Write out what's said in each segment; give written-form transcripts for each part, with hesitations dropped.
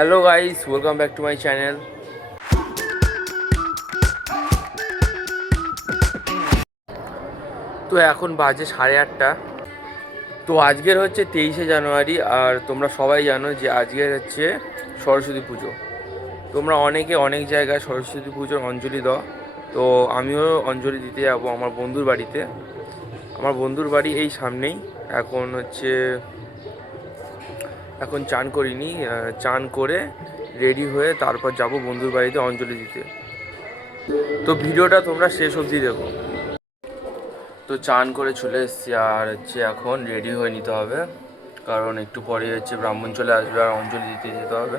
Hello guys, welcome back to my channel. তো এখন বাজে 8:30। তো আজকের হচ্ছে 23শে জানুয়ারি, আর তোমরা সবাই জানো যে আজকের হচ্ছে সরস্বতী পুজো। তোমরা অনেকে অনেক জায়গায় সরস্বতী পুজোর অঞ্জলি দাও, তো আমিও অঞ্জলি দিতে যাবো আমার বন্ধুর বাড়িতে। আমার বন্ধুর বাড়ি এই সামনেই। এখন চান করিনি, চান করে রেডি হয়ে তারপর যাব বন্ধুর বাড়িতে অঞ্জলি দিতে। তো ভিডিওটা তোমরা শেষ অবধি দেখো। তো চান করে চলে এসেছি, আর এখন রেডি হয়ে নিতে হবে, কারণ একটু পরে ব্রাহ্মণ চলে আসবে আর অঞ্জলি দিতে যেতে হবে।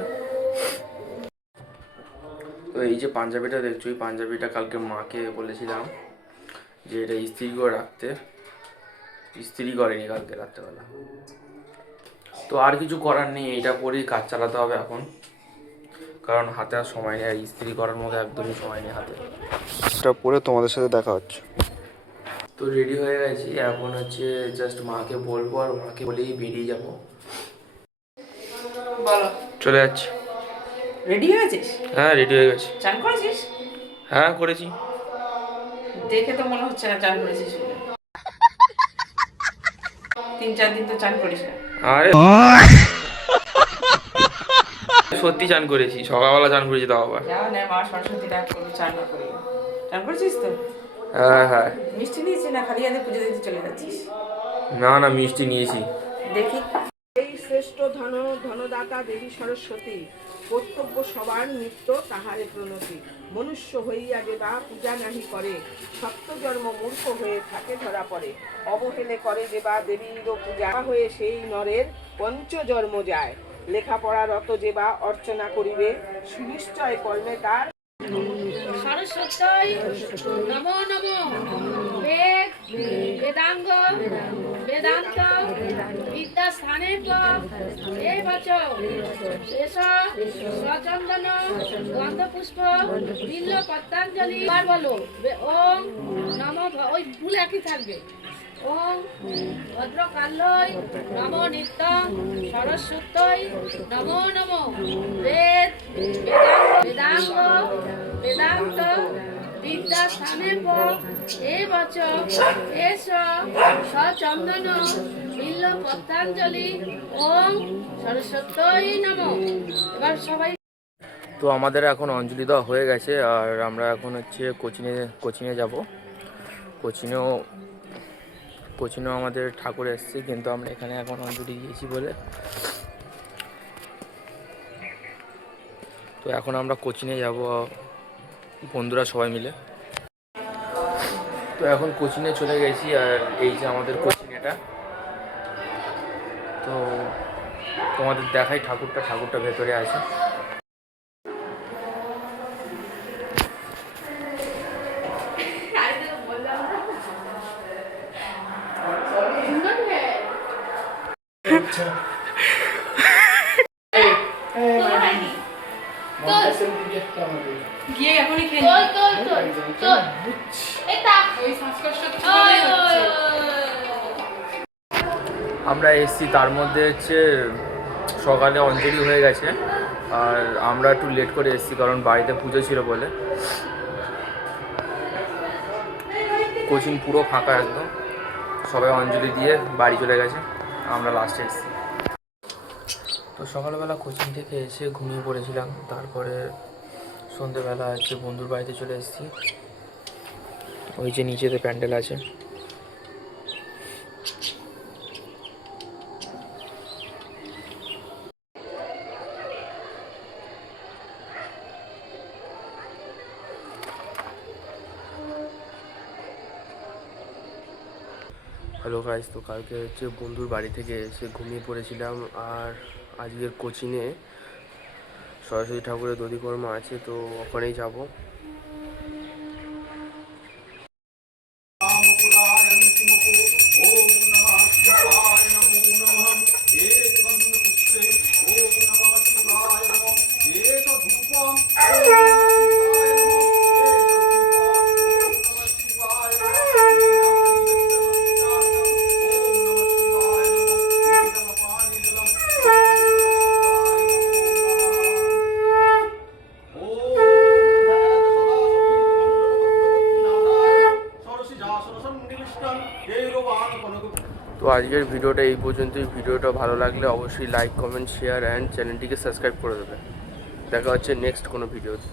তো এই যে পাঞ্জাবিটা দেখছো, এই পাঞ্জাবিটা কালকে মাকে বলেছিলাম যে এটা ইস্ত্রি করে রাখতে, ইস্ত্রি করেনি কালকে রাত্রেবেলা। তো আর কিছু করার নেই, এইটা পরেই কাজ চালাতে হবে এখন, কারণ হাতে আর সময় নেই, ইস্ত্রি করার মতো একদমই সময় নেই হাতে। এটা পরে তোমাদের সাথে দেখা হচ্ছে। তো রেডি হয়ে গেছি, এখন জাস্ট মাকে বলবো, আর মাকে বলেই বেরিয়ে যাব। বলো, চলে যাচ্ছি। রেডি হয়ে গেছিস? হ্যাঁ, রেডি হয়ে গেছি। চান করেছিস? হ্যাঁ, করেছি। দেখে তো মনে হচ্ছে না চান করেছিস বলে। 3-4 দিন তো চান করিস না। আরে সত্যি চান করেছি, সকালবেলা চান করেছি তাও আবার। যাও না, মা সরস্বতী ডাক করবো, চান না করি। চান করেছিস তো? হ্যাঁ হ্যাঁ। মিষ্টি নিয়েছিস না খালি হাতে পুজো দিতে চলে যাচ্ছিস? না না, মিষ্টি নিয়েছি। দেখি। এই শ্রেষ্ঠ ধনদাতা দেবী সরস্বতী, কর্তব্য সবার নিত্য তাহারে প্রণতি। মনুষ্য হইয়া যে বা পূজা নাহি করে, সপ্তজন্ম মূর্খ হয়ে থাকে ধরা পড়ে। অবহেলে করে যে বা দেবীর পূজা হয়ে সেই নরের পঞ্চজন্ম যায়। লেখাপড়ারত যে বা অর্চনা করিবে, সুনিশ্চয় কর্মে তার। সরস্বতী নমো নমো। বেদ বেদাঙ্গ বেদান্ত বিদ্যা স্থানে এই বছর শেষ সচন্দন গন্ধ পুষ্প বিল্ল পত্রাঞ্জলি। আর বলো ওম নমো, ওই ভুল একই থাকবে। ওম ভদ্রকাল্যই নমো নিত্যং সরস্বতী নমো নমো। বেদ বেদাঙ্গ বেদান্ত বিদ্যা স্থানে এই বছর এস সচন্দন বিল্ল পত্রাঞ্জলি। ওম সরস্বতী নমো। এবার সবাই। তো আমাদের এখন অঞ্জলি দেওয়া হয়ে গেছে, আর আমরা এখন কোচিনে যাব। কোচিনেও আমাদের ঠাকুর এসছে, কিন্তু আমরা এখানে এখন অঞ্জলি দিয়েছি বলে। তো এখন আমরা কোচিনে যাব বন্ধুরা সবাই মিলে। তো এখন কোচিনে চলে গেছি, আর এই যে আমাদের কোচিং এটা। তো তোমাদের দেখাই ঠাকুরটা ভেতরে আছে। গিয়ে এখনই খেয়ে আমরা এসছি, তার মধ্যে সকালে অঞ্জলি হয়ে গেছে, আর আমরা একটু লেট করে এসেছি কারণ বাড়িতে পুজো ছিল বলে। কোচিং পুরো ফাঁকা একদম, সবাই অঞ্জলি দিয়ে বাড়ি চলে গেছে, আমরা লাস্টে এসেছি। তো সকালবেলা কোচিং থেকে এসে ঘুমিয়ে পড়েছিলাম, তারপরে সন্ধেবেলা বন্ধুর বাড়িতে চলে এসেছি। ওই যে নিচেতে প্যান্ডেল আছে। হ্যালো গাইস, তো কালকে বন্ধুর বাড়ি থেকে এসে ঘুমিয়ে পড়েছিলাম, আর আজকের কোচিংয়ে সরস্বতী ঠাকুরের দধিকর্মা আছে, তো ওখানেই যাব। তো আজকের ভিডিওটা এই পর্যন্তই। ভিডিওটা ভালো লাগলে অবশ্যই লাইক, কমেন্ট, শেয়ার অ্যান্ড চ্যানেলটিকে সাবস্ক্রাইব করে দেবে। দেখা হচ্ছে নেক্সট কোনো ভিডিওতে।